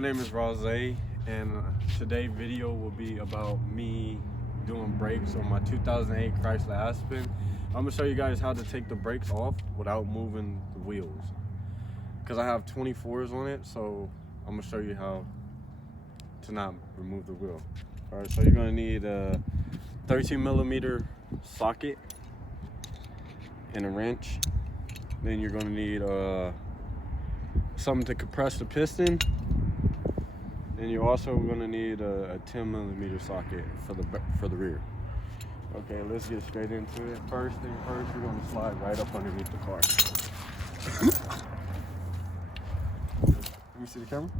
My name is Rose, and today's video will be about me doing brakes on my 2008 Chrysler Aspen. I'm gonna show you guys how to take the brakes off without moving the wheels, because I have 24s on it, so I'm gonna show you how to not remove the wheel. All right, so you're gonna need a 13mm socket and a wrench. Then you're gonna need something to compress the piston. And you're also gonna need a 10mm socket for the rear. Okay, let's get straight into it. First thing first, we're gonna slide right up underneath the car. Let me see the camera.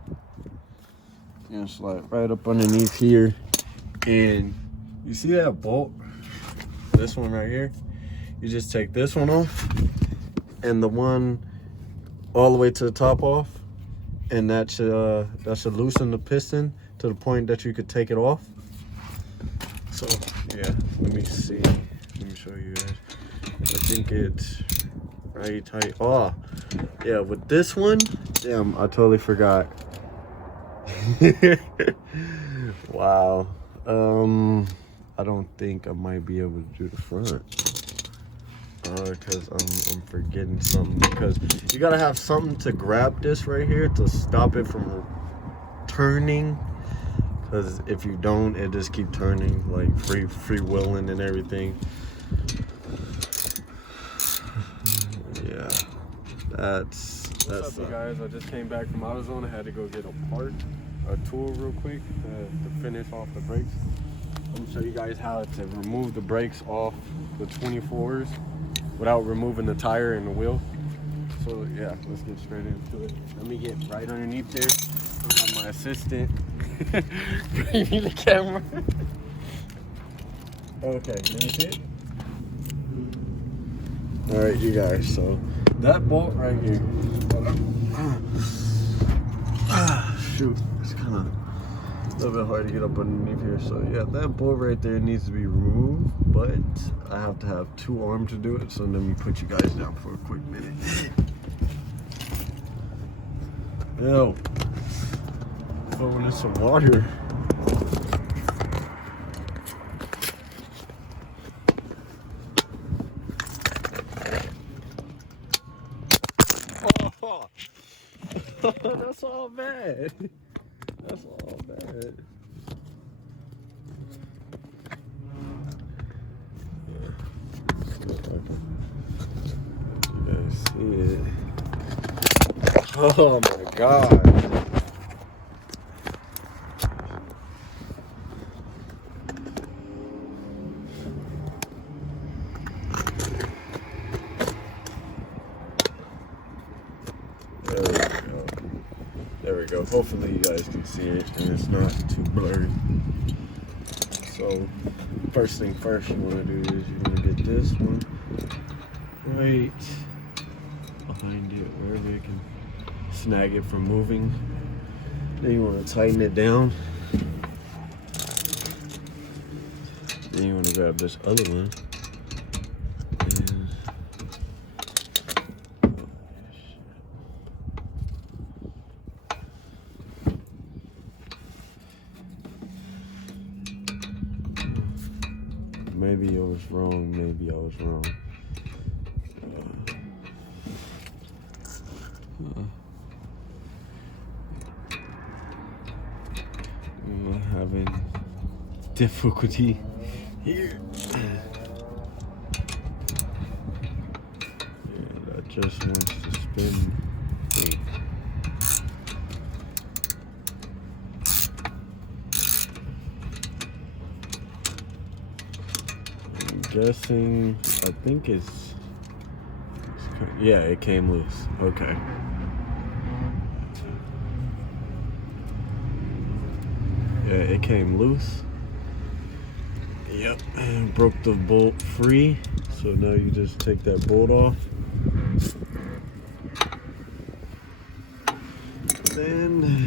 You're gonna slide right up underneath here, and you see that bolt? This one right here. You just take this one off, and the one all the way to the top off. And that should loosen the piston to the point that you could take it off. So yeah, let me see. Let me show you guys. I think it's right tight. Oh, yeah, with this one, damn, I totally forgot. Wow. I don't think I might be able to do the front. Because I'm forgetting something, because you gotta have something to grab this right here to stop it from turning, because if you don't, it just keep turning, like free wheeling and everything. Yeah, that's What's up, you guys? I just came back from AutoZone. I had to go get a tool real quick to finish off the brakes. I'm gonna show you guys how to remove the brakes off the 24s without removing the tire and the wheel. So yeah, let's get straight into it. Let me get right underneath there. I have my assistant bring me the camera. Okay, let me see it. All right, you guys, so that bolt right here. Shoot, it's kind of a little bit hard to get up underneath here. So yeah, that bolt right there needs to be removed, but I have to have two arms to do it. So let me put you guys down for a quick minute. Ew. Throwing in some water. Oh. That's all bad. That's all bad. You guys see it? Oh my God. There we go. Hopefully you guys can see it and it's not too blurry. So first thing first you want to do is you want to get this one right behind it, wherever you can snag it from moving. Then you want to tighten it down. Then you want to grab this other one. Maybe I was wrong, maybe I was wrong. I'm having difficulty here. Yeah, that just wants to spin. Guessing, I think it's yeah, it came loose. Okay. Yeah, it came loose. Yep, and broke the bolt free. So now you just take that bolt off. Then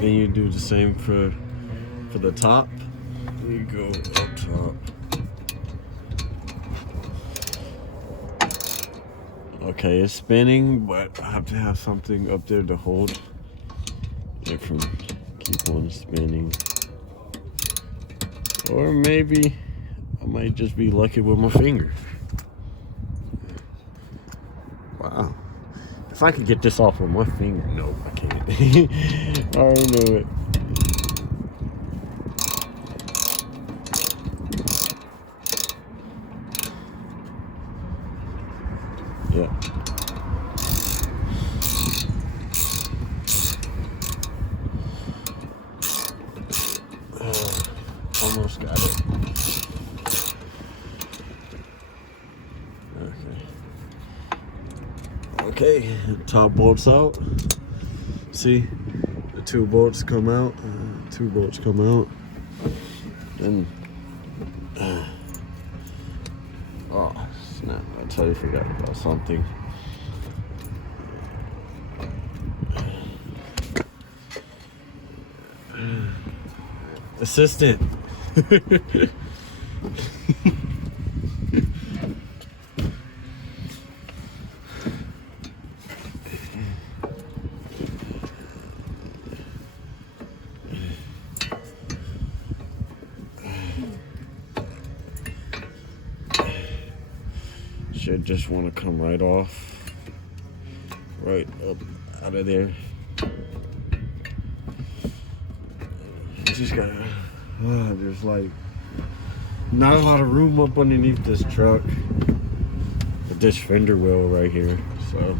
you do the same for the top. You go up top. Okay, it's spinning, but I have to have something up there to hold it from keep on spinning. Or maybe I might just be lucky with my finger. Wow. If I could get this off with my finger. No, I can't. I already knew it. Yeah. Almost got it. Okay, top bolts out. See, the two bolts come out. Two bolts come out. Then, oh snap! I totally forgot about something. Assistant. Should just want to come right off, right up out of there. Just gotta, there's like not a lot of room up underneath this truck with this fender wheel right here, so.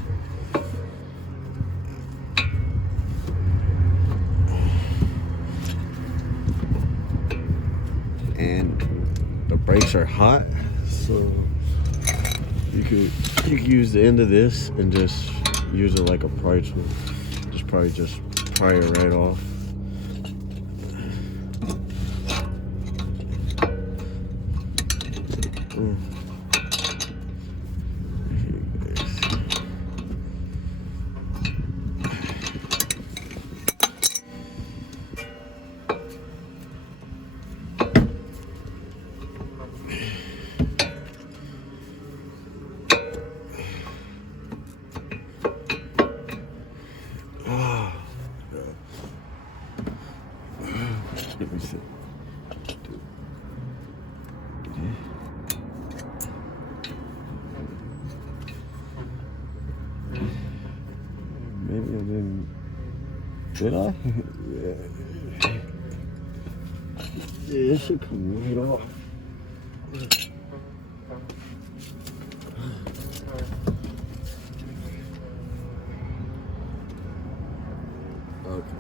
And the brakes are hot, so you could use the end of this and just use it like a pry tool. Just pry it right off. Let me see. Maybe I didn't. Did I? Yeah. Yeah, it should come right off. Okay.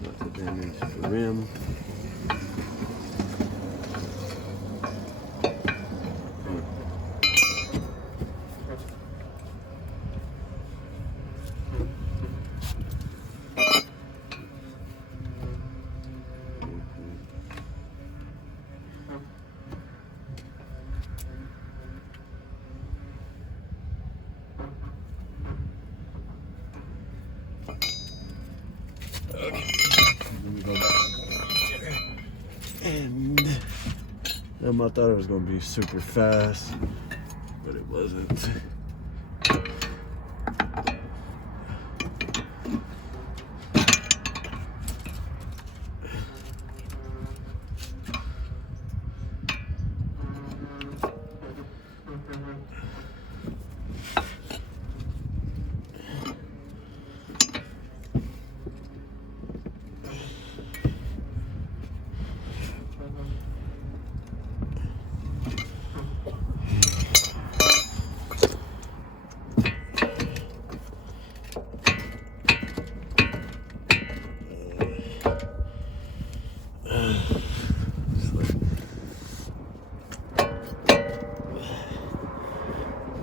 Not to damage the rim. And I thought it was gonna be super fast, but it wasn't.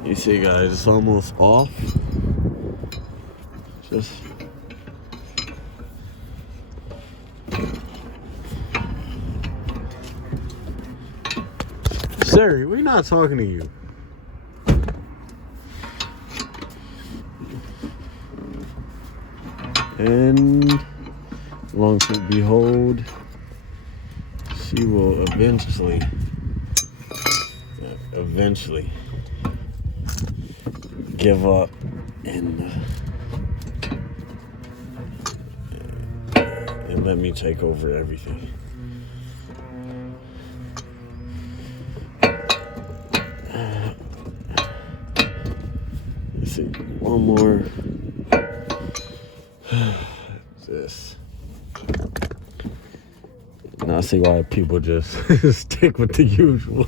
You see, guys, it's almost off. Just Sir, we're not talking to you. And long to behold, she will eventually give up and let me take over everything. Let's see, one more. This. Now I see why people just stick with the usual.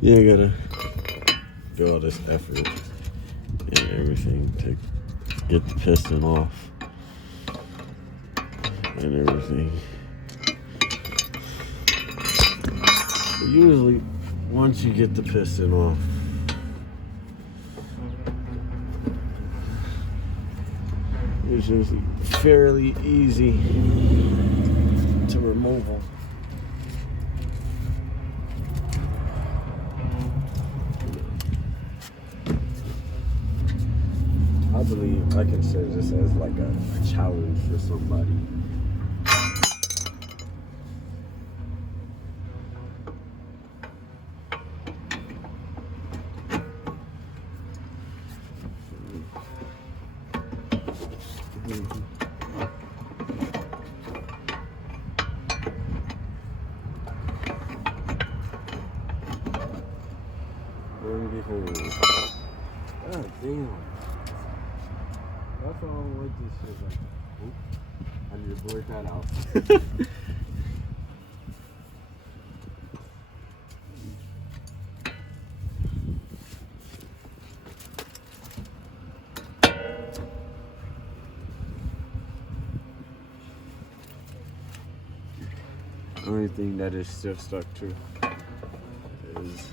You ain't gotta do all this effort and everything to get the piston off and everything. But usually, once you get the piston off, it's just fairly easy to remove them. I believe I consider this as like a challenge for somebody. God damn. That's all I want this shit like. Oops. I need to blurt that out. The only thing that is still stuck to is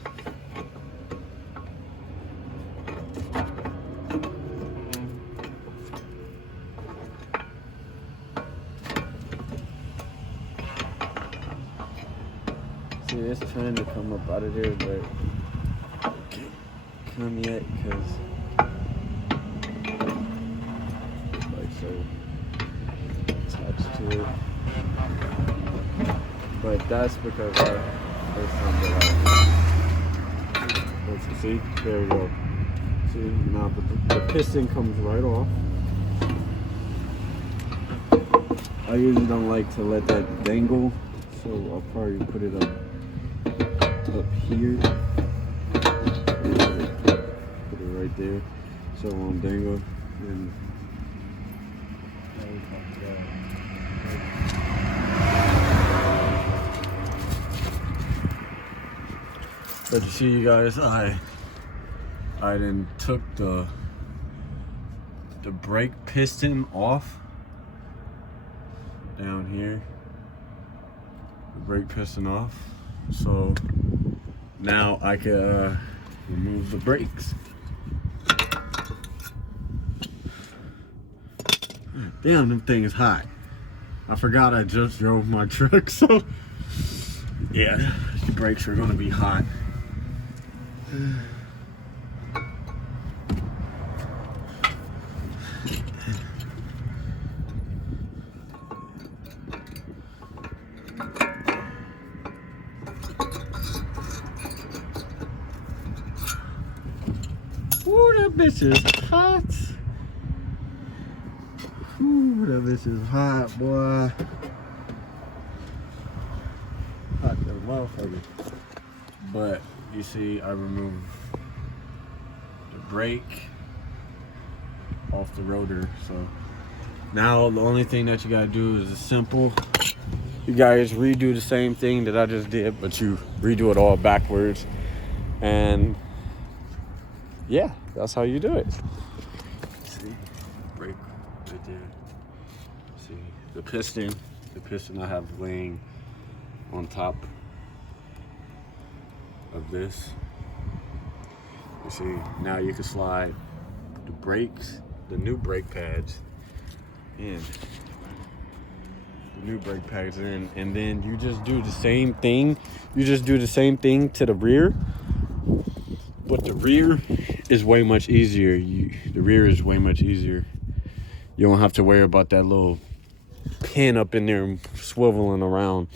see, it's trying to come up out of there, but can't come yet because like so attached to it. But that's because I let's see, there we go. See, now the piston comes right off. I usually don't like to let that dangle, so I'll probably put it up here. Put it right there, so it won't dangle. And but you see, you guys, I then took the brake piston off down here. The brake piston off, so now I can remove the brakes. Damn, them things hot. I forgot I just drove my truck, so yeah, the brakes are gonna be hot. Ooh, that bitch is hot. Ooh, that bitch is hot, boy. Hot as a motherfucker. But you see, I removed the brake off the rotor. So now the only thing that you gotta do is simple. You guys redo the same thing that I just did, but you redo it all backwards. And yeah, that's how you do it. See, brake right there. See, the piston I have laying on top of this. You see, now you can slide the brakes, the new brake pads in. new brake pads in, and then you just do the same thing. You just do the same thing to the rear, but the rear is way much easier. The rear is way much easier. You don't have to worry about that little pin up in there swiveling around.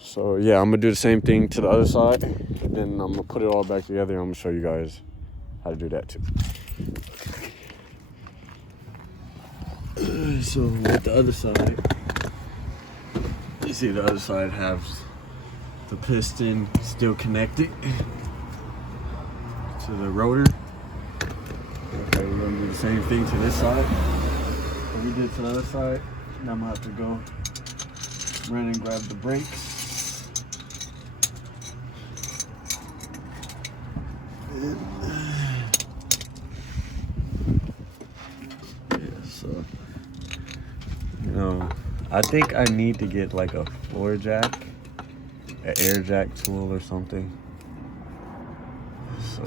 So yeah, I'm gonna do the same thing to the other side, and then I'm gonna put it all back together, and I'm gonna show you guys how to do that too. So with the other side, you see the other side has the piston still connected to the rotor. Okay, we're gonna do the same thing to this side. What we did to the other side. Now I'm gonna have to go run and grab the brakes. I think I need to get like a floor jack, an air jack tool or something. So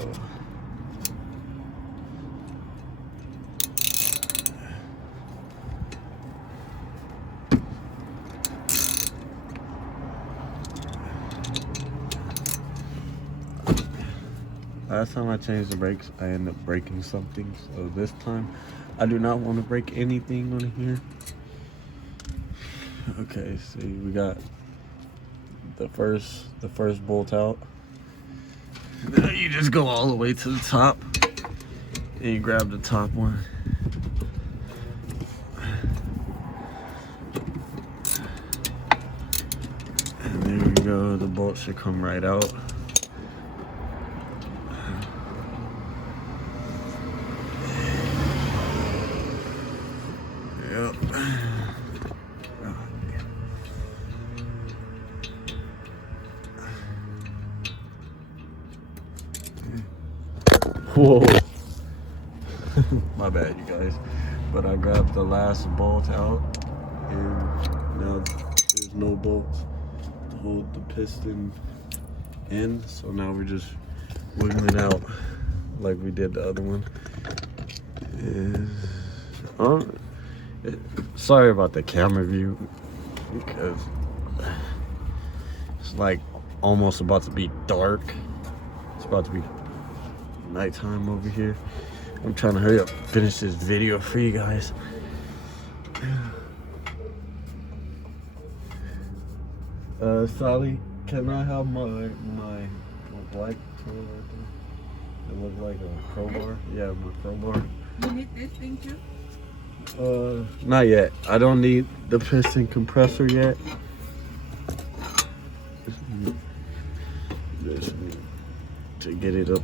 last time I changed the brakes, I ended up breaking something. So this time, I do not want to break anything on here. Okay, see, we got the first bolt out. Now you just go all the way to the top, and you grab the top one. And there you go. The bolt should come right out. Yep. Whoa. My bad, you guys. But I grabbed the last bolt out, and now there's no bolts to hold the piston in. So now we're just wiggling out like we did the other one. Sorry about the camera view, because it's like almost about to be dark. It's about to be nighttime over here. I'm trying to hurry up, finish this video for you guys. Sally, can I have my black tool right there? It looks like a crowbar. Yeah, my crowbar. You need this thing too? Not yet. I don't need the piston compressor yet. Just need to get it up.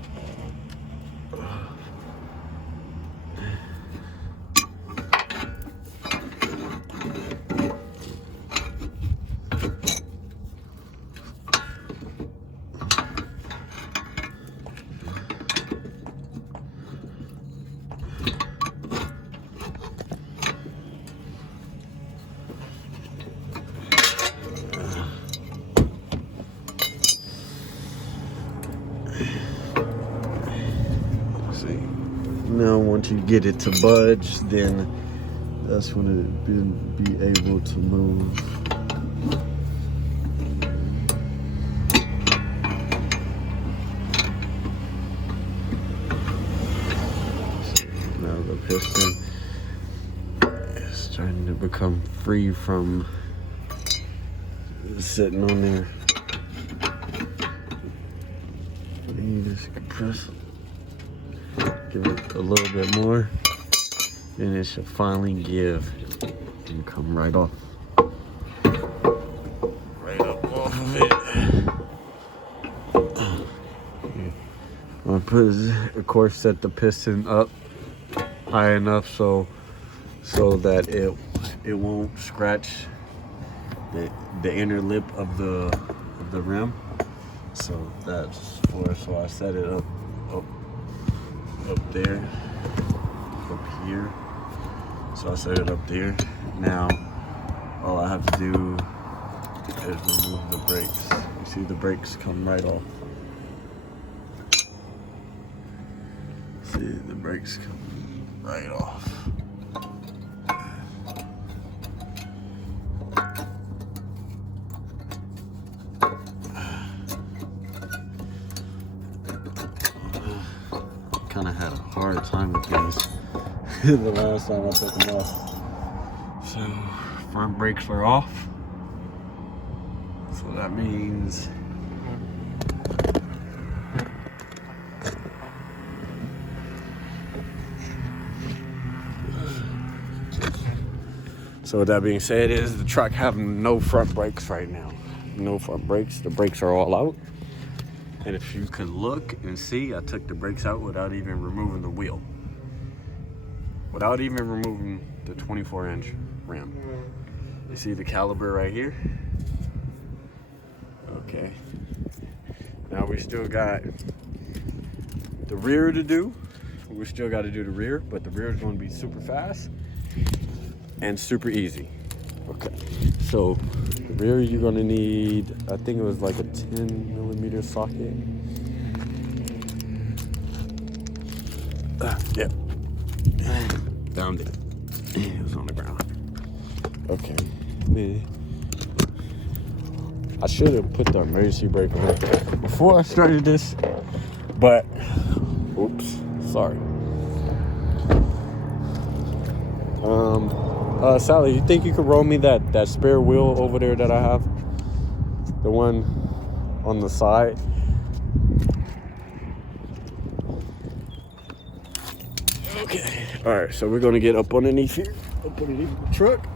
Now once you get it to budge, then that's when it will be able to move. Now the piston is starting to become free from sitting on there. You just compress it. Give it a little bit more, then it should finally give and come right off. Right up off of it. I'm gonna put, of course, set the piston up high enough so that it won't scratch the inner lip of the rim. So that's so I set it up there, up here. So I set it up there. Now all I have to do is remove the brakes. You see the brakes come right off. See, the brakes come right off. hard time with these the last time I took them off. So front brakes are off. So that means so with that being said, is the truck having no front brakes right now. No front brakes. The brakes are all out. And if you could look and see, I took the brakes out without even removing the wheel. Without even removing the 24-inch rim. You see the caliber right here? Okay. Now we still got the rear to do. We still got to do the rear, but the rear is going to be super fast and super easy. Okay. So the rear you're going to need, I think it was like a 10mm socket. Yep. Found it. It was on the ground. Okay. I should have put the emergency brake on before I started this, but oops, sorry. Sally, you think you could roll me that spare wheel over there that I have? The one on the side. Okay. All right, so we're gonna get up underneath here, up underneath the truck.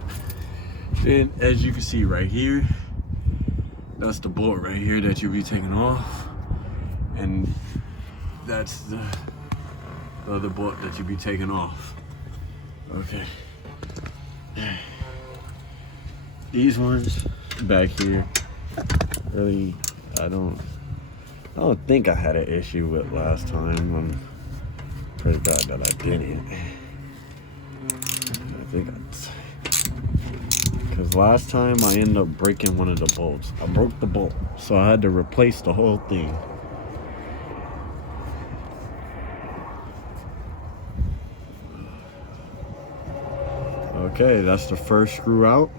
And as you can see right here, that's the bolt right here that you'll be taking off. And that's the other bolt that you'll be taking off. Okay. These ones back here, really, I don't think I had an issue with last time. I'm pretty glad that I didn't. I think because last time I ended up breaking one of the bolts. I broke the bolt, so I had to replace the whole thing. Okay, that's the first screw out.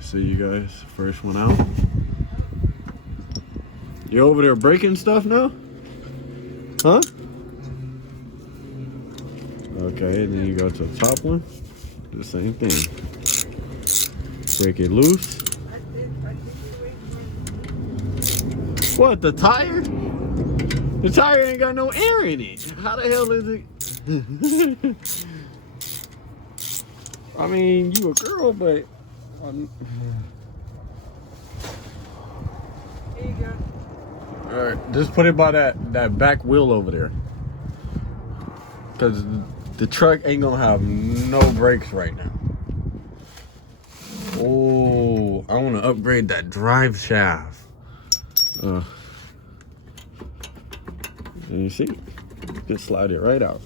See you guys, first one out. You over there breaking stuff now? Huh? Okay, then you go to the top one. Do the same thing. Break it loose. What, the tire? The tire ain't got no air in it. How the hell is it? I mean, you a girl, but... Here you go. Alright, just put it by that back wheel over there. Because the truck ain't gonna have no brakes right now. Oh, I want to upgrade that drive shaft. And you see, just slide it right out.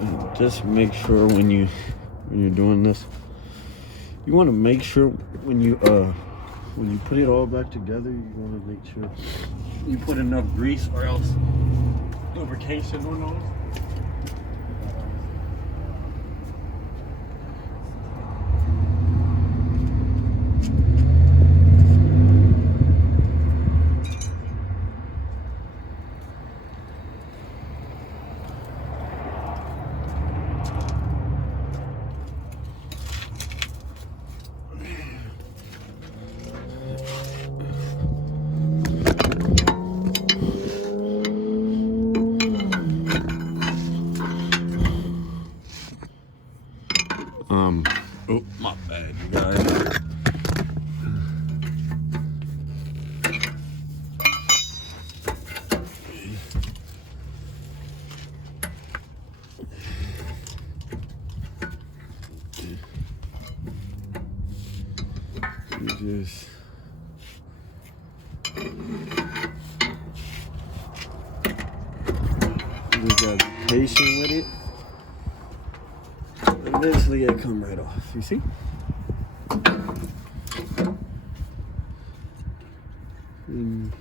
And just make sure when you're doing this, you want to make sure when you put it all back together, you want to make sure you put enough grease or else lubrication on those. Oh, my bad, you guys. You just gotta be patient with it. Eventually it come right off, you see? And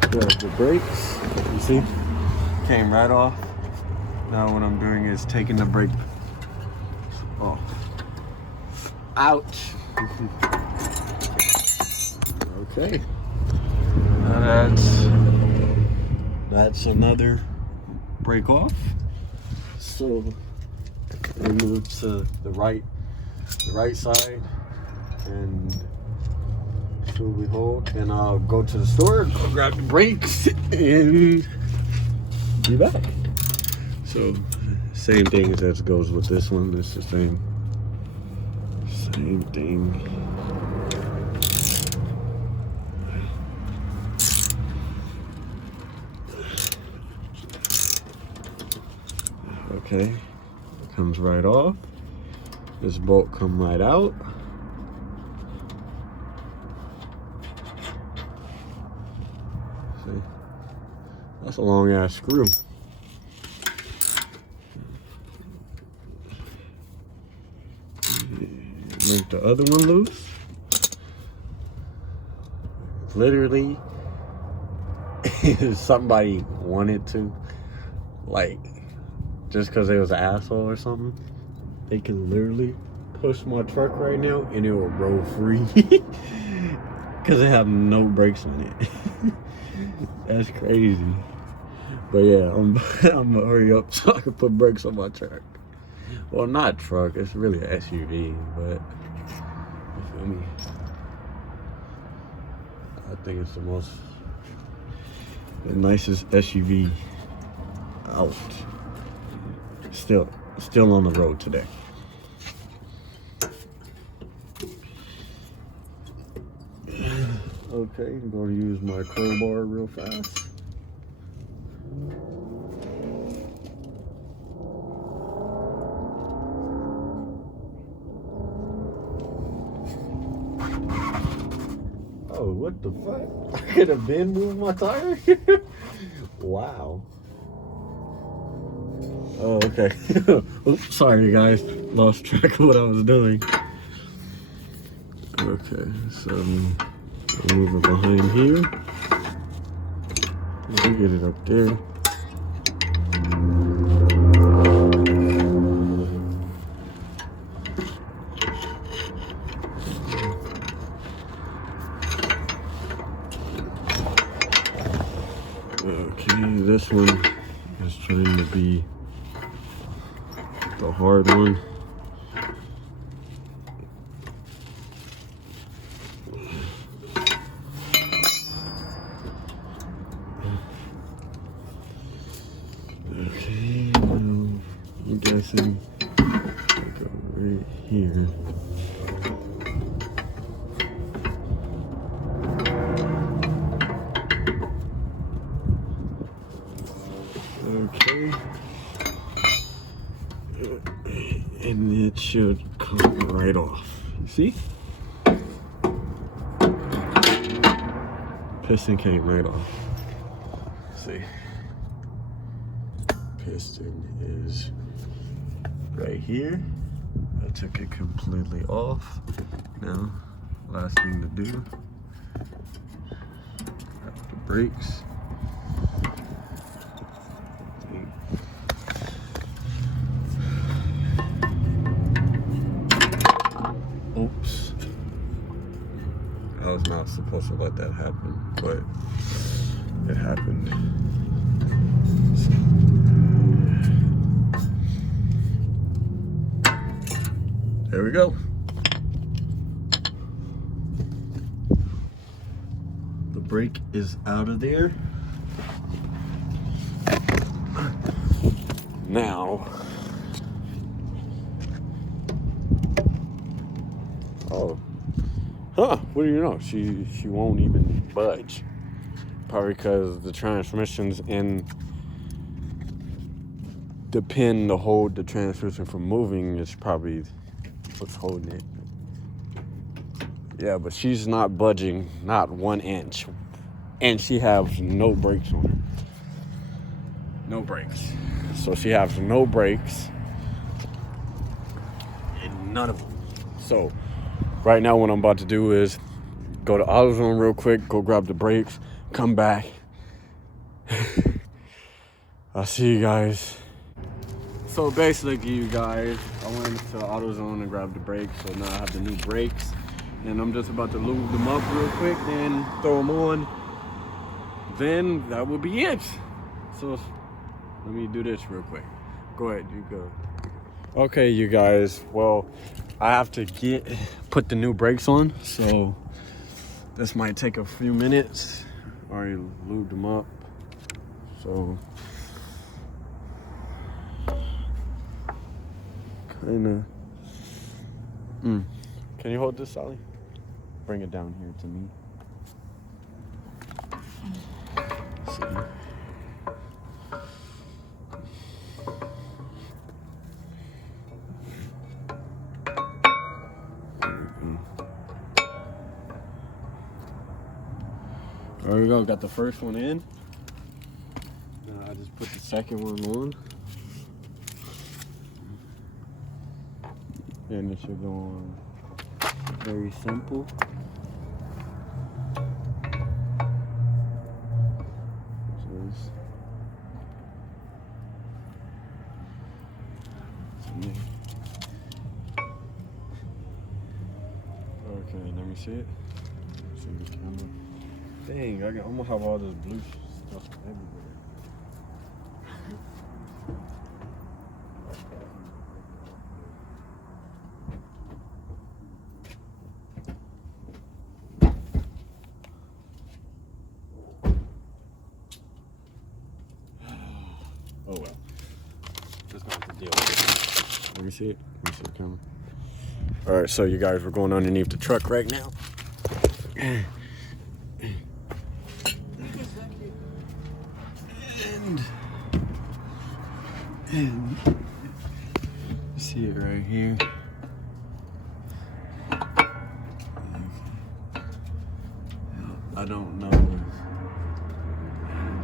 grab the brakes, you see? came right off. Now what I'm doing is taking the brake off. Ouch. Okay. Now that's another brake off. So we move to the right side, and so we hold, and I'll go to the store, go grab the brakes, and be back. So same thing as goes with this one. It's the same thing. Okay, it comes right off. This bolt come right out. See, that's a long ass screw. Make the other one loose. Literally, if somebody wanted to, like, just because they was an asshole or something, they can literally push my truck right now and it will roll free. Because they have no brakes on it. That's crazy. But yeah, I'm gonna hurry up so I can put brakes on my truck. Well, not truck, it's really an SUV, but you feel me? I think it's the nicest SUV out. Still on the road today. Okay, I'm going to use my crowbar real fast. Oh, what the fuck? I could have been moving my tire? Wow. Oh, okay. Oops, sorry guys. Lost track of what I was doing. Okay, so I'll move it behind here. Let me get it up there. Okay, this one is trying to be the hard one. Okay, I'm guessing I'll go right here. Okay. And it should come right off. You see? Piston came right off. See? Piston is right here. I took it completely off. Now, last thing to do, have the brakes. Oops. I was not supposed to let that happen, but it happened. There we go. The brake is out of there. Now, oh, huh, what do you know? She won't even budge. Probably because the transmission's in the pin to hold the transmission from moving is probably what's holding it. Yeah, but she's not budging, not 1 inch. And she has no brakes on her. No brakes. So she has no brakes. And none of them. So right now what I'm about to do is go to AutoZone real quick, go grab the brakes, come back. I'll see you guys. So basically, you guys, I went to AutoZone and grabbed the brakes. So now I have the new brakes. And I'm just about to lube them up real quick, then throw them on. Then that will be it. So let me do this real quick. Go ahead, you go. Okay, you guys, well, I have to put the new brakes on, so this might take a few minutes. Already lubed them up, so kinda. Can you hold this, Sally? Bring it down here to me. See. There we go, got the first one in. Now I just put the second one on. And it should go on very simple. Okay, let me see it. See the camera. Dang, I'm gonna have all this blue stuff everywhere. Oh well. Just gonna have to deal with it. Let me see it. Let me see the camera. Alright, so you guys, we're going underneath the truck right now. And see it right here. I don't know.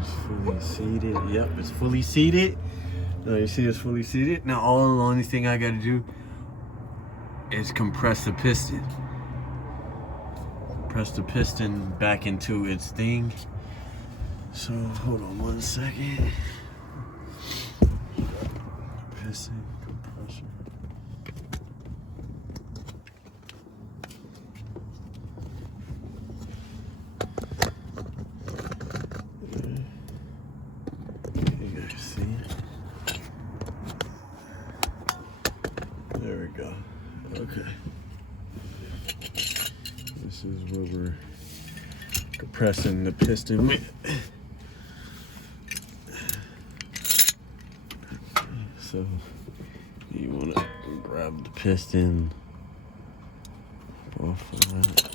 It's fully seated. Yep, it's fully seated. Now you see it's fully seated. Now the only thing I gotta do is compress the piston. Press the piston back into its thing. So hold on 1 second. Piston compressor. You guys see it? There we go. Okay. This is where we're compressing the piston with. So you want to grab the piston off of that.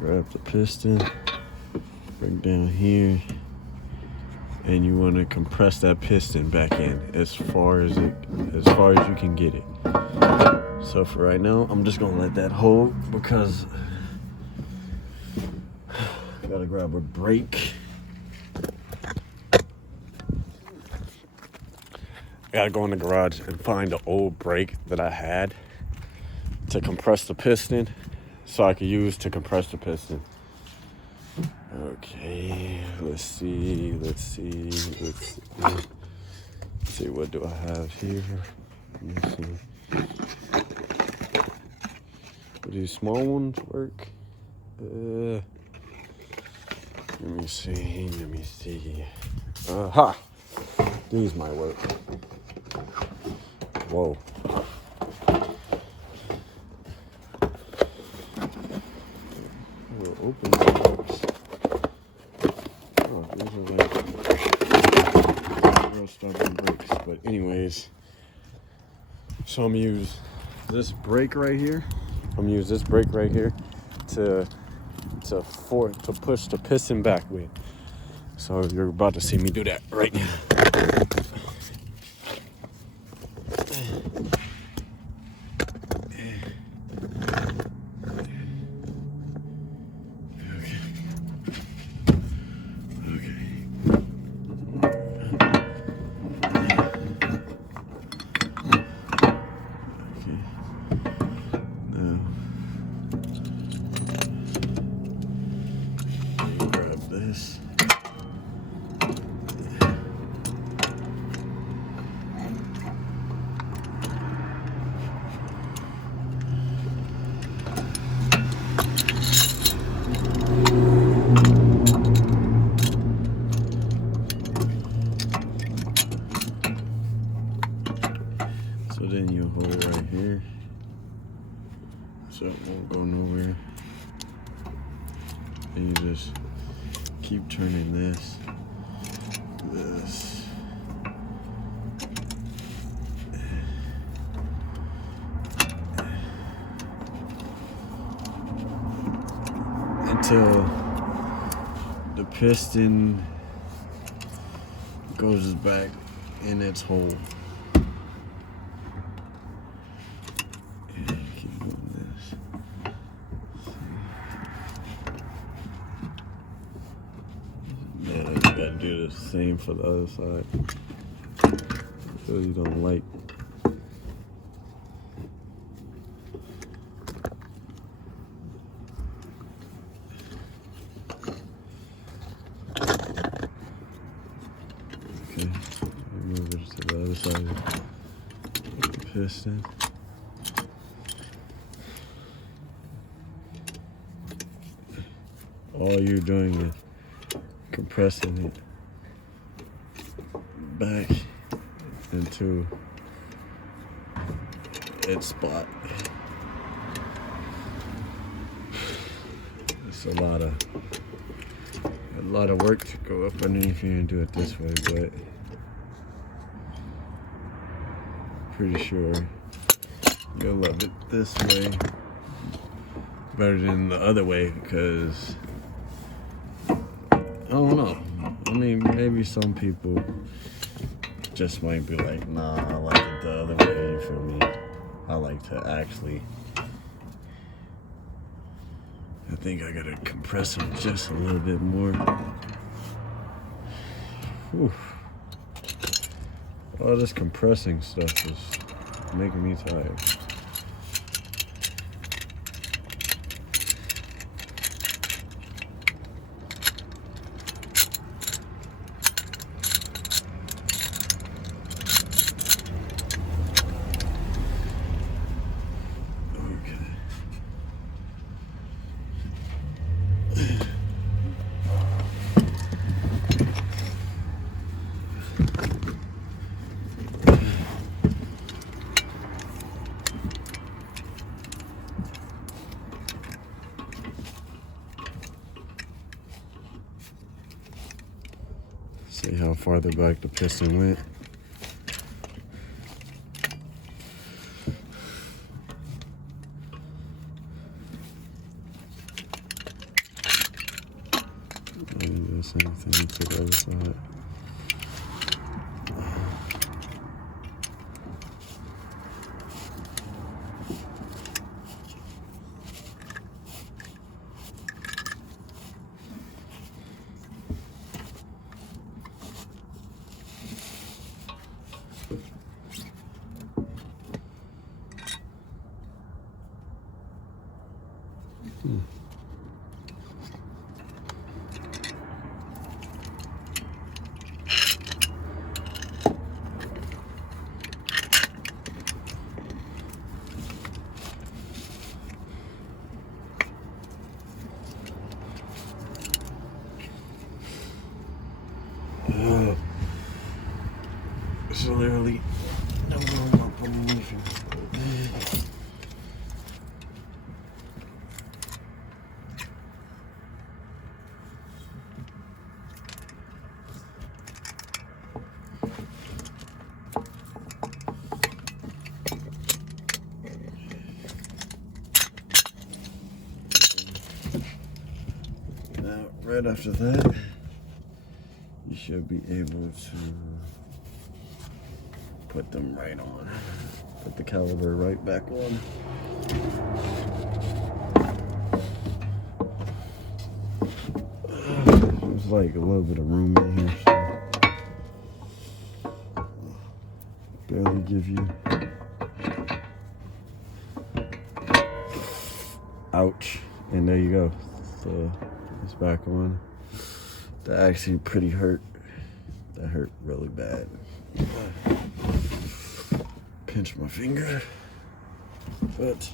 Grab the piston, bring down here, and you want to compress that piston back in as far as you can get it. So for right now, I'm just gonna let that hold because I gotta grab a brake. I gotta go in the garage and find the old brake that I had to compress the piston so I could use to compress the piston. Okay, let's see, what do I have here? Let me see. Do these small ones work? Let me see. Aha! These might work. Whoa. We'll open the box. Oh, these are like real stubborn brakes. But anyways, so I'm gonna use this brake right here. To push the piston back with. So you're about to see me do that right now. So then you hold it right here, so it won't go nowhere. And you just keep turning this. Until the piston goes back in its hole. And keep doing this. Then you gotta do the same for the other side. So you don't like. Okay, move it to the other side of the piston. All you're doing is compressing it back into its spot. It's a lot of work to go up underneath here and do it this way, but pretty sure you'll love it this way better than the other way, because I don't know. I mean, maybe some people just might be like, nah, I like it the other way. You feel me? I like to actually. I think I gotta compress them just a little bit more. Whew. All this compressing stuff is making me tired. See how farther back the piston went. And do the same thing to the other side. It's literally no room up underneath it. Now, right after that, you should be able to put them right on. Put the caliper right back on. There's like a little bit of room in here, so barely give you. Ouch. And there you go. So it's back on. That actually pretty hurt. That hurt really bad. Pinch my finger, but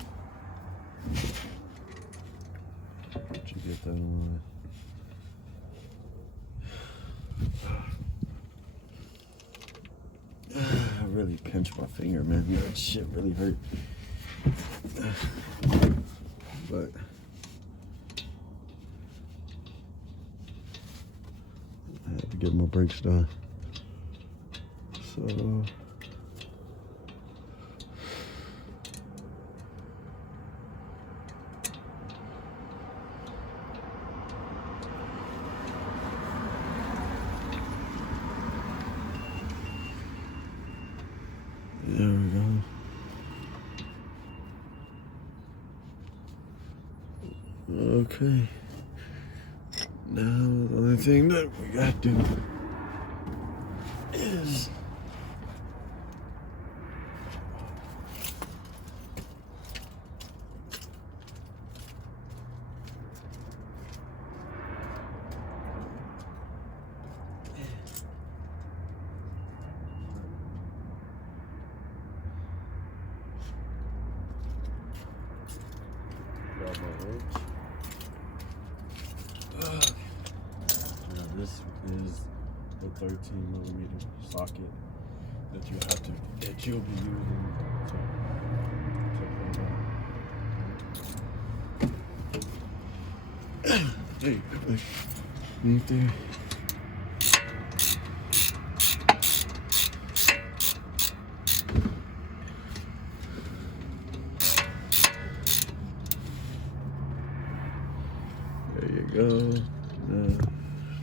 did you get that on? I really pinch my finger, man. That shit really hurt. But I had to get my brakes done. So there we go. Okay. Now the only thing that we got to do is grab my wrench. Now this is the 13mm socket that you'll be using to there you go. Right there. There you go. Now,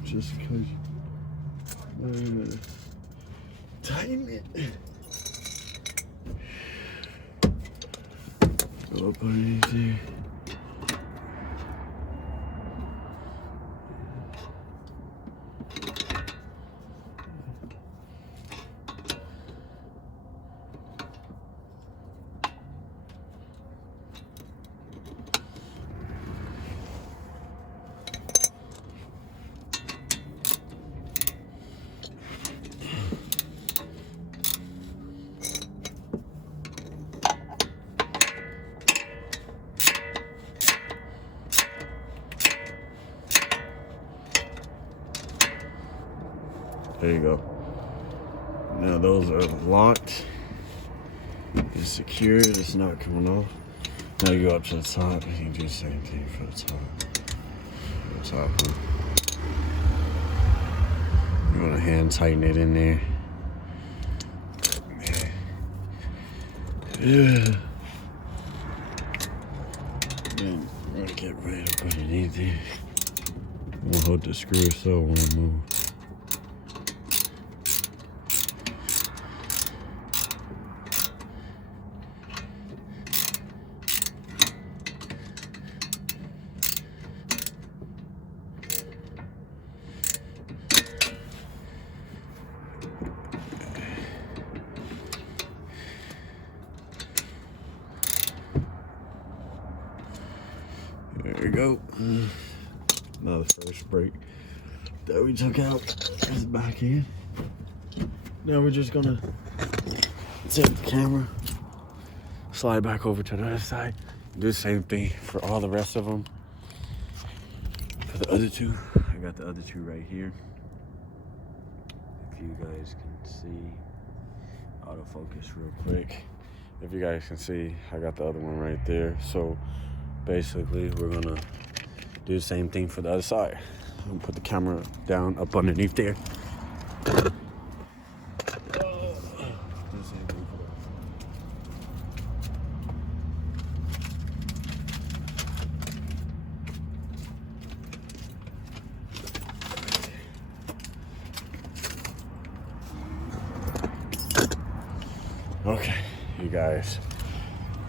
just because tighten it. Go up underneath there. There you go. Now those are locked. It's secured. It's not coming off. Now you go up to the top and you do the same thing for the top. You want to hand tighten it in there. Yeah. Then we're gonna get right up underneath there. I'm gonna hold the screw so it won't move. There we go. Now the first brake that we took out is back in. Now we're just gonna take the camera, slide back over to the other side, do the same thing for all the rest of them. For the other two, I got the other two right here. If you guys can see, autofocus real quick. If you guys can see, I got the other one right there. So basically, we're gonna do the same thing for the other side. I'm gonna put the camera down up underneath there. Okay, you guys,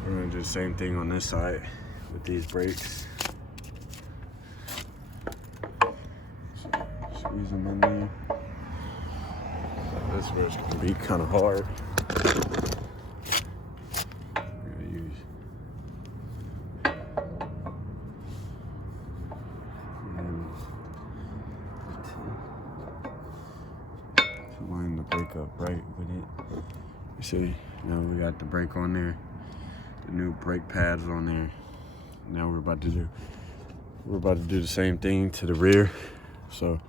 we're gonna do the same thing on this side with these brakes. Squeeze them in there. This is where it's gonna be kind of hard. We're gonna use to line the brake up right with it. You see, now we got the brake on there, the new brake pads on there. Now we're about to do the same thing to the rear. So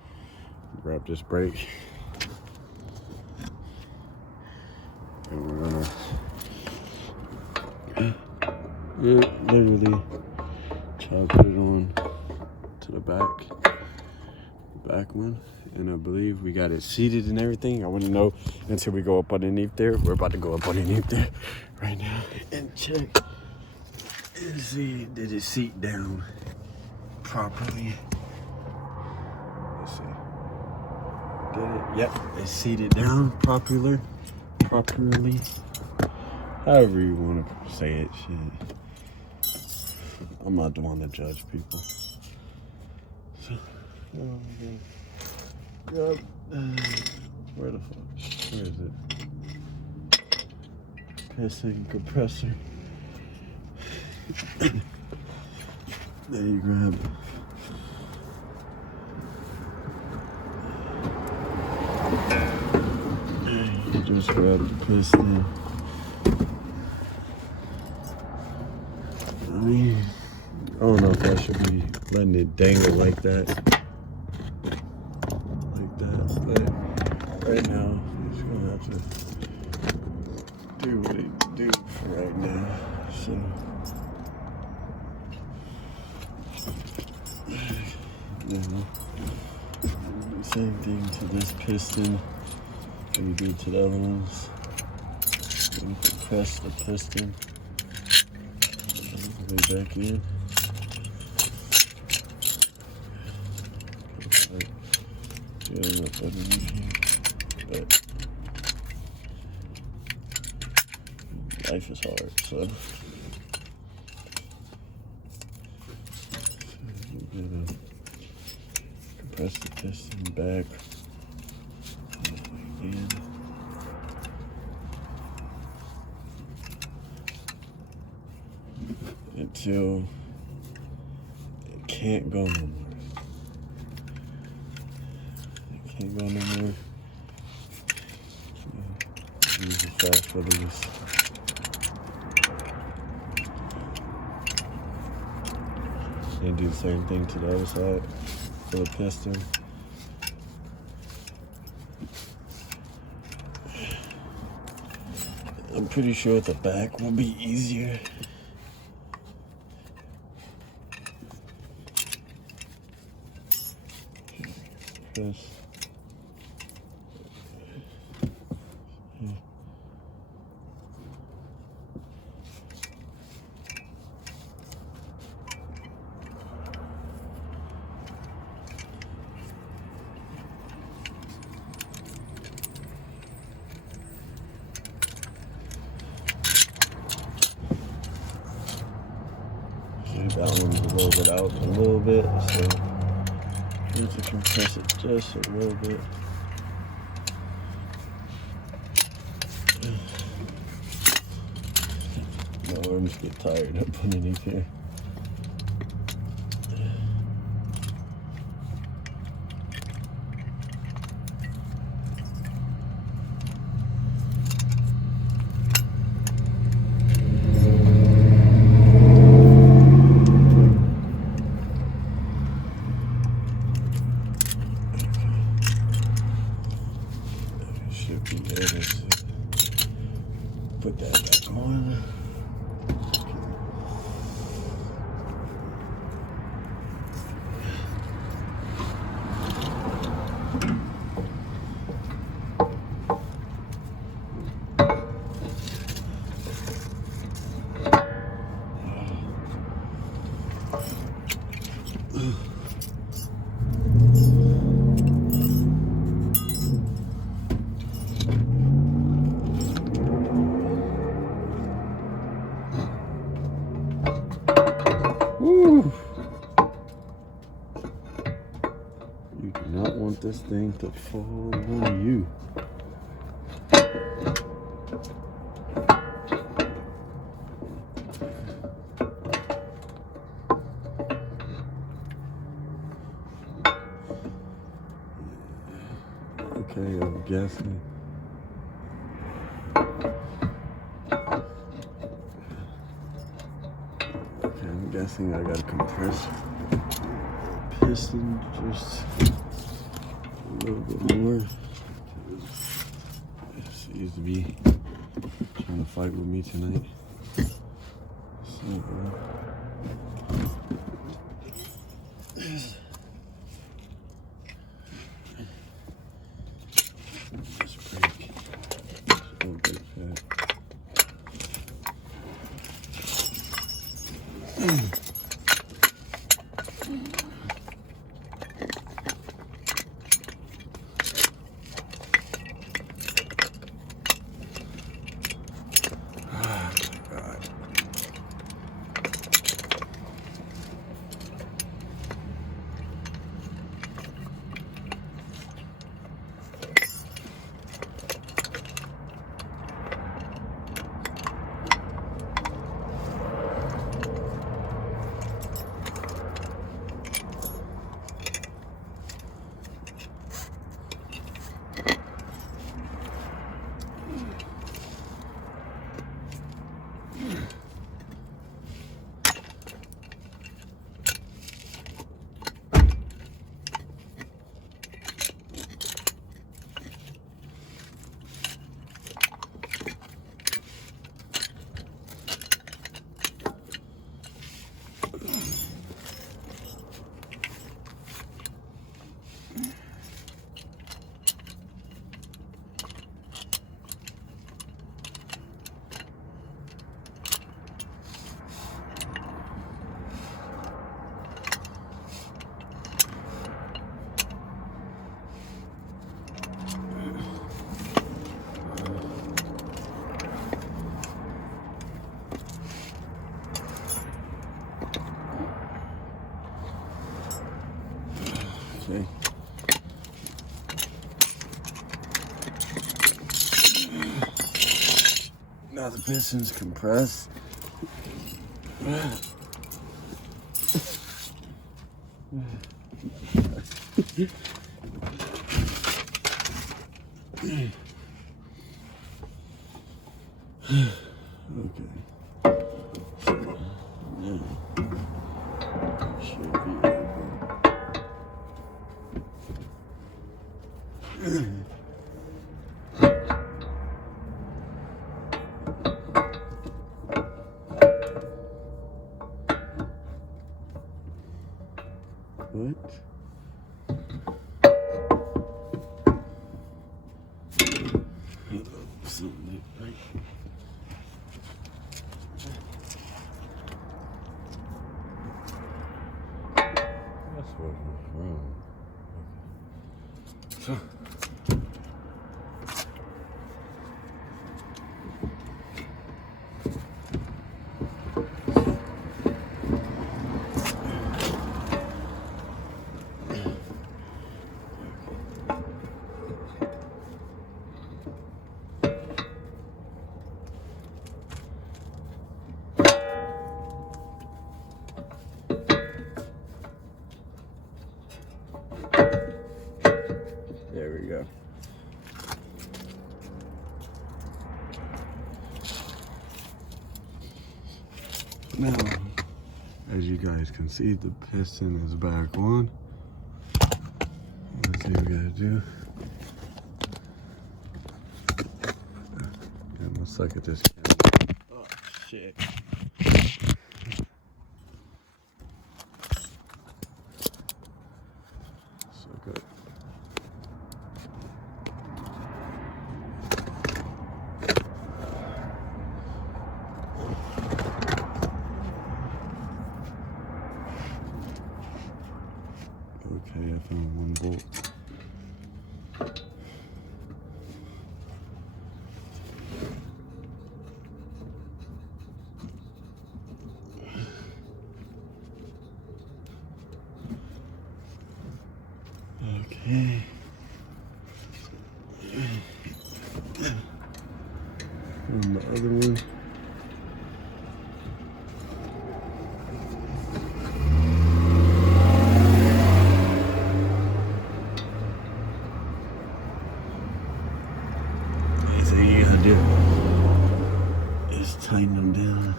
grab this brake. And we're gonna literally try to put it on to the back one. And I believe we got it seated and everything. I wouldn't know until we go up underneath there. We're about to go up underneath there right now and check and see, did it seat down properly? Let's see. Did it? Yep, it seated down properly. However you want to say it, shit. I'm not the one to judge people. So, yep. Where the fuck? Where is it? Piston compressor. There you grab. You just grab the piston. I mean, I don't know if I should be letting it dangle like that. But right now, I'm just gonna have to do what it do for right now. So, same thing to this piston that we do to the other ones. We compress the piston way back in. Getting up underneath here, but life is hard, so we're gonna compress the piston back in. Until it can't go no more. Can't go no more. Use the fast release. And do the same thing to the other side for the piston. I'm pretty sure the back will be easier. Press. That one's a little bit out a little bit, so need to compress it just a little bit. My arms get tired up underneath here. Put that back on. Woo. You do not want this thing to fall on you. Okay, I'm guessing. I'm guessing I gotta compress the piston just a little bit more. It seems to be trying to fight with me tonight. So, this brake. So good, fat. Okay. Now the piston's compressed. Okay. Now, should be able. What? Something right. That's where we're from. Okay. There we go. Now, as you guys can see, the piston is back on. Let's see what we gotta do. I'm gonna suck at this camera. Oh, shit. So good. Okay, I found one bolt. Okay. And the other one. So you gotta do is tighten them down.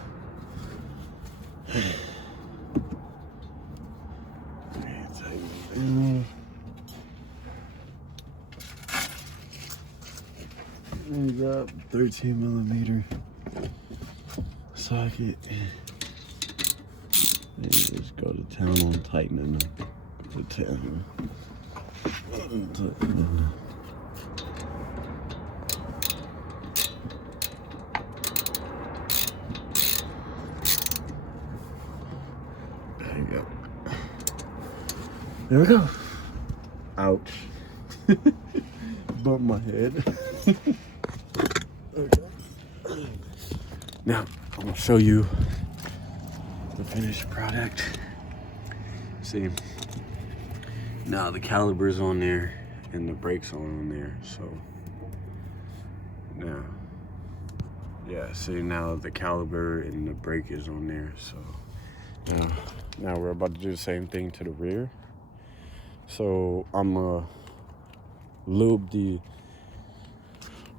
Tighten them down. Hands up. 13mm socket. And just go to town on tightening the town. There you go. There we go. Ouch. Bumped my head. Okay. Now, I'm gonna show you the finished product. See, now the caliber's on there and the brakes are on there. So now, yeah, see now the caliber and the brake is on there. So now we're about to do the same thing to the rear. So I'm gonna lube the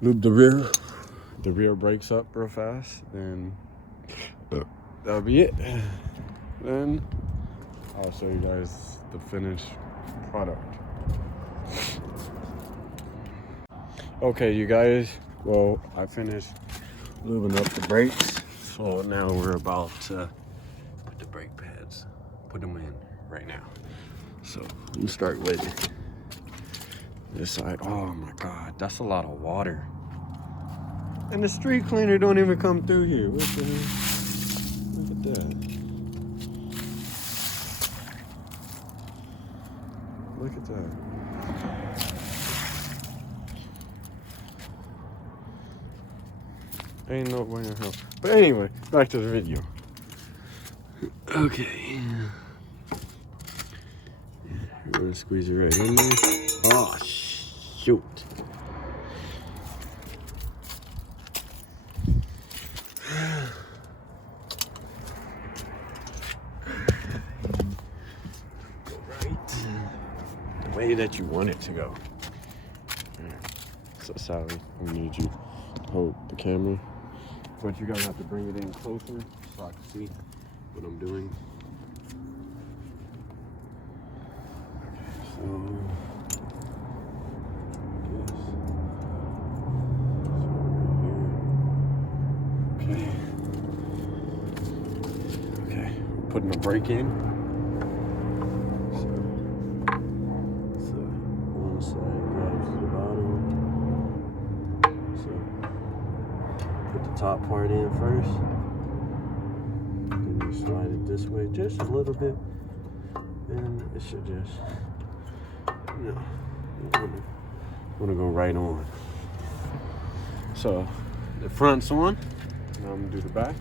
rear brakes up real fast, then that'll be it. Then I'll show you guys the finished product. Okay, you guys, well, I finished lubing up the brakes, so now we're about to put the brake pads, put them in right now. So let's start with this side. Oh my God, that's a lot of water. And the street cleaner don't even come through here. What the hell? Look at that. Look at that. Ain't no way in hell. But anyway, back to the video. Okay. We're gonna squeeze it right in there. Oh, shoot. Go right the way that you want it to go. So Sally, I need you to hold the camera, but you're gonna have to bring it in closer so I can see what I'm doing. Okay, putting the brake in. So one side grabs to the bottom. So put the top part in first. Then you slide it this way just a little bit, and it should just, you know, want to go right on. So the front's on. Now I'm gonna do the back.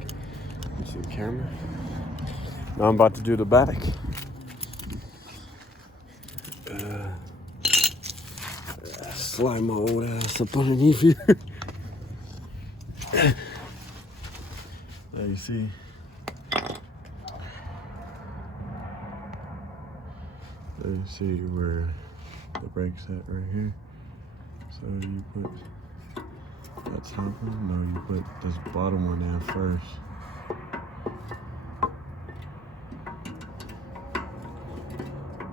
You see the camera. Now I'm about to do the back. Slide my old ass up underneath here. There you see. There you see where the brake's at right here. So you put that top one, no, you put this bottom one in first.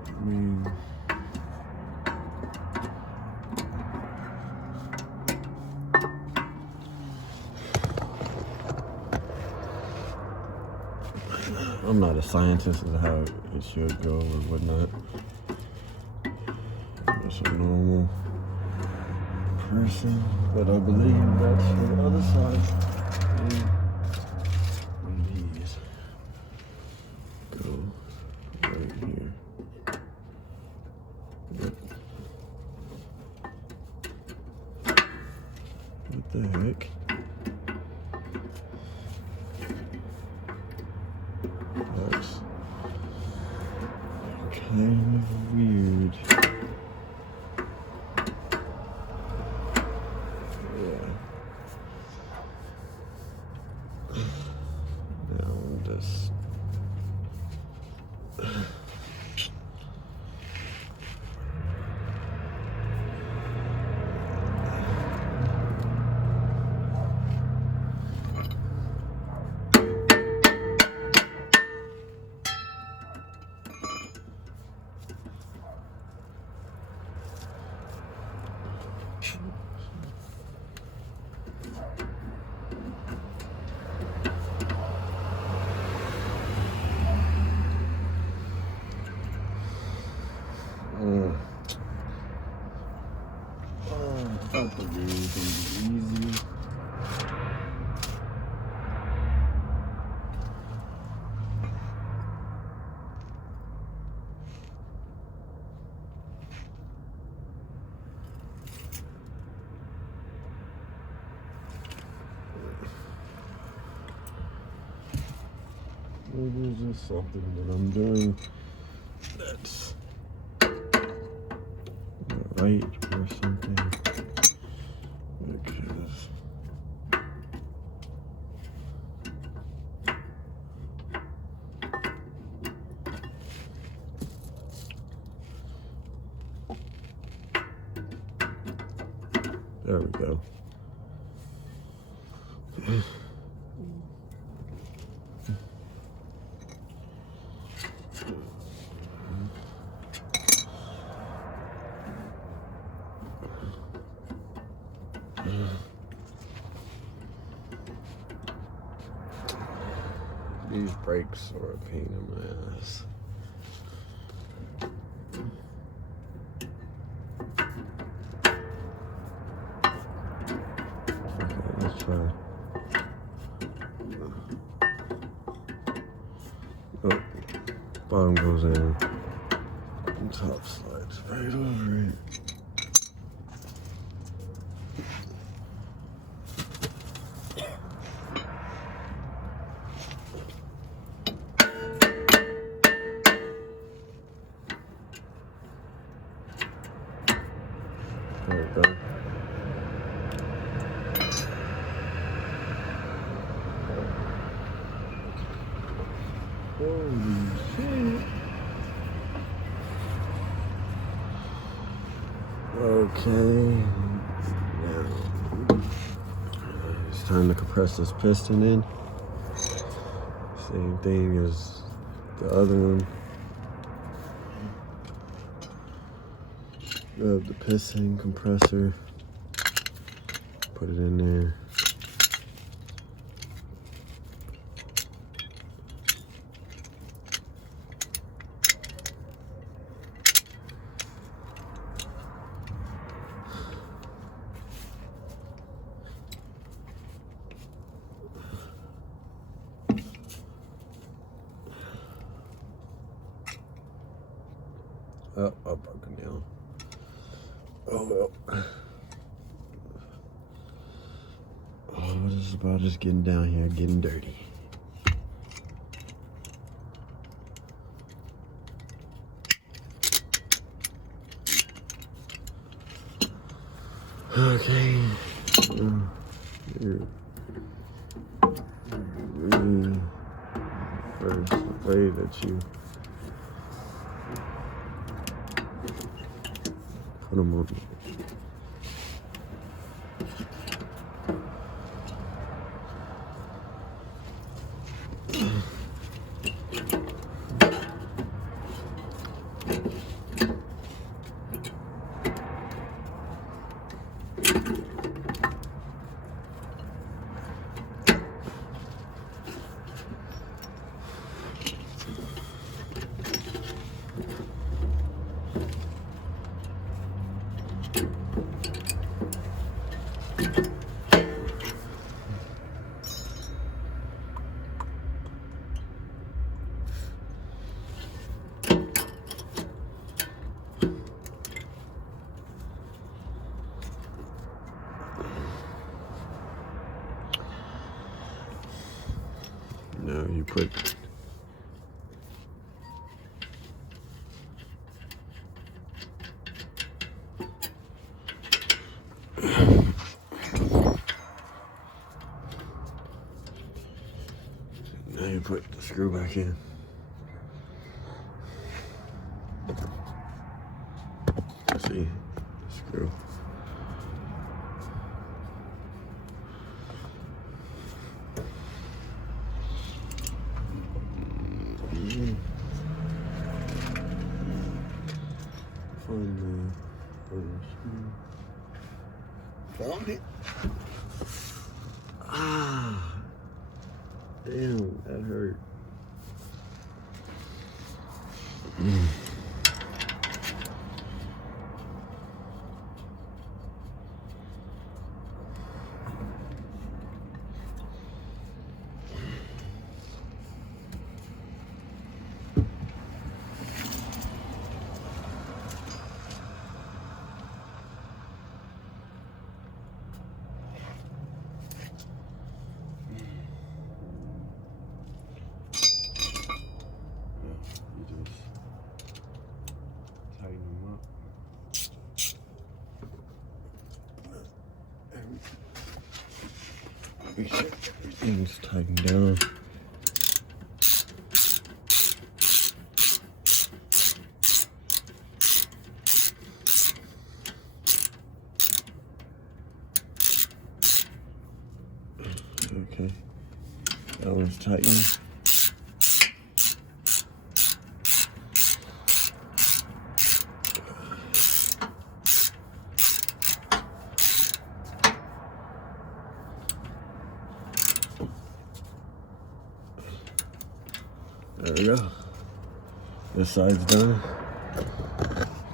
I mean, I'm not a scientist of how it should go or whatnot. I'm just a normal person, but I believe that's the other side. One of these go right here. What the heck? That's kind of weird. Maybe it's just something that I'm doing that's not right or something. Because there we go. These brakes are a pain in my ass. Okay, let's try. Oh, bottom goes in. Top slides right over it. There we go. Holy shit. Okay. Now, it's time to compress this piston in. Same thing as the other one. Grab the piston compressor, put it in there. Oh, I broke a nail. Oh well. Oh, this is about just getting down here, getting dirty. Okay. Really first way that you put them on. Now you put the screw back in. See, screw. Found it. Ah, damn, that hurt. Make sure everything's tightened down. Okay, that one's tightened. There we go. This side's done.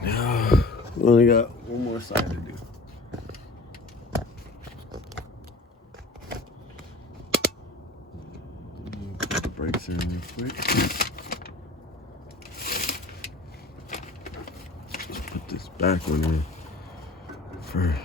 Now we only got one more side to do. Put the brakes in real quick. Let's put this back one in first.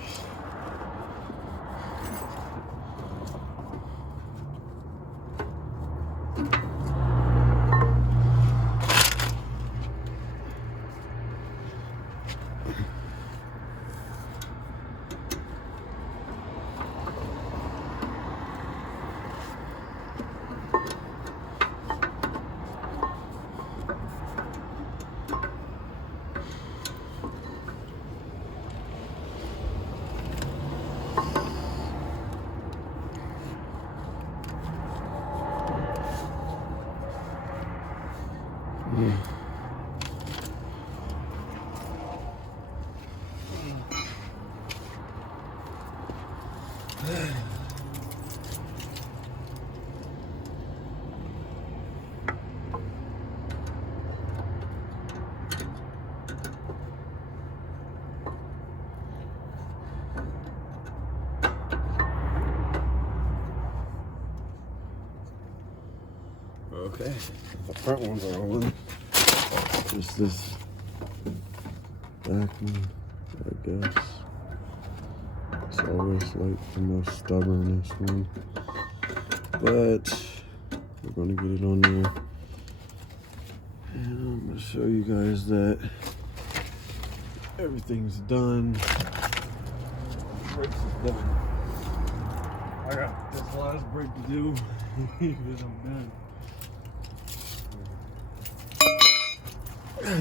Okay, the front ones are on. Just this back one, I guess. It's always like the most stubbornest one. But we're gonna get it on there. And I'm gonna show you guys that everything's done. Brakes is done. I got this last brake to do, and I'm done. There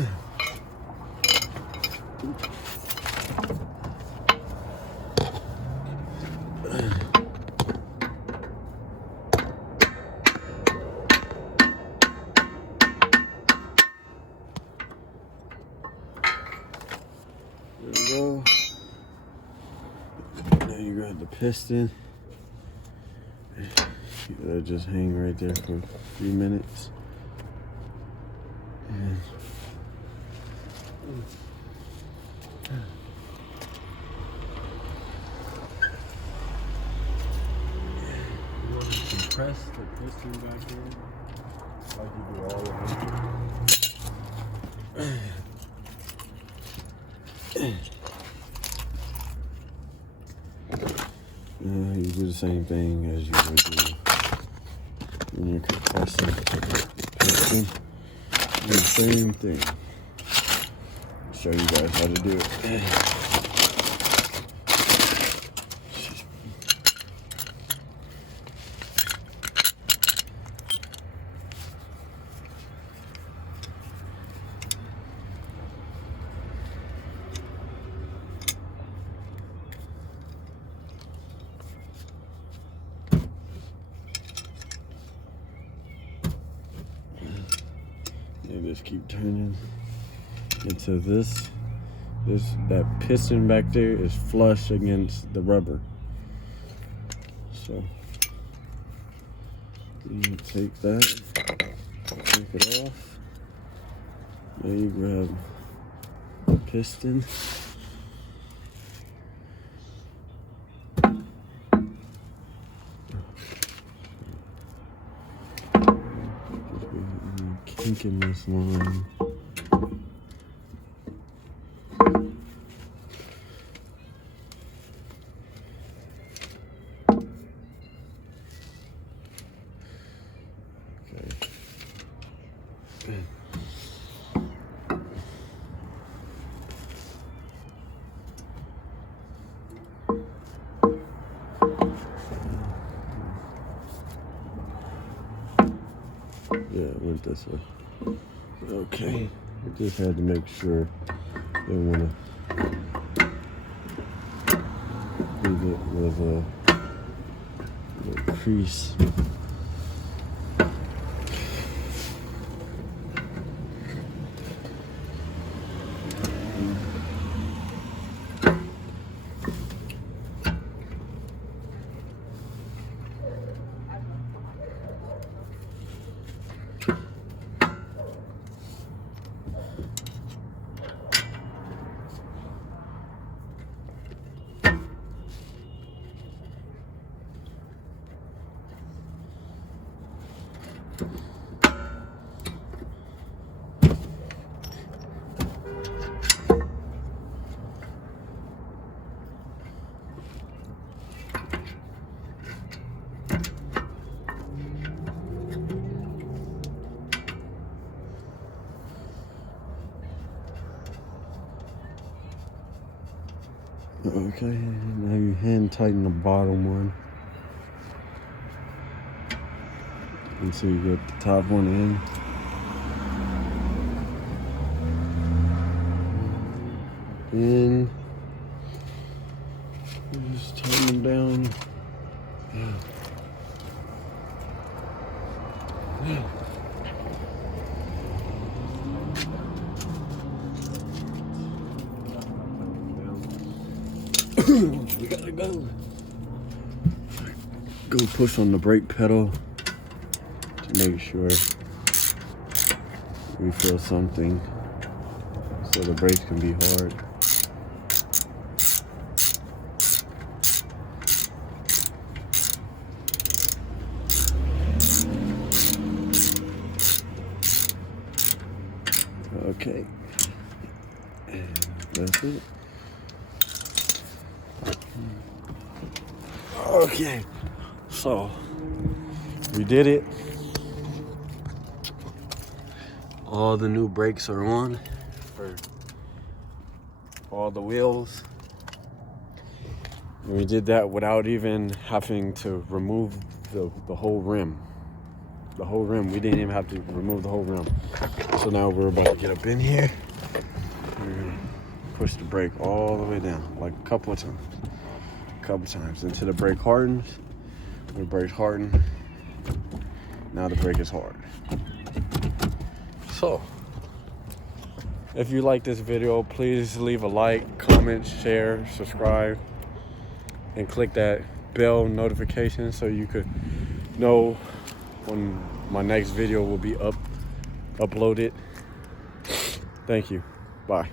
we go. Now you grab the piston. It'll just hang right there for a few minutes. And you want to compress the piston back here like you do all of you do the same thing as you would do when you're compressing the piston. Do the same thing. I'll show you guys how to do it. You just keep turning until that piston back there is flush against the rubber. So you take that, take it off. Now you grab the piston. Kinking this line. Yeah, it went this way. Okay. I just had to make sure. Didn't want to leave it with a little crease. Okay, now you hand tighten the bottom one. And so you get the top one in. Just tighten them down. We gotta go. Go push on the brake pedal to make sure we feel something so the brakes can be hard. Okay, and that's it. Okay, so we did it. All the new brakes are on for all the wheels. And we did that without even having to remove the whole rim. The whole rim, we didn't even have to remove the whole rim. So now we're about to get up in here and push the brake all the way down, like a couple of times until the brake hardens. The brake hardened. Now the brake is hard. So, if you like this video, please leave a like, comment, share, subscribe, and click that bell notification so you could know when my next video will be uploaded. Thank you. Bye.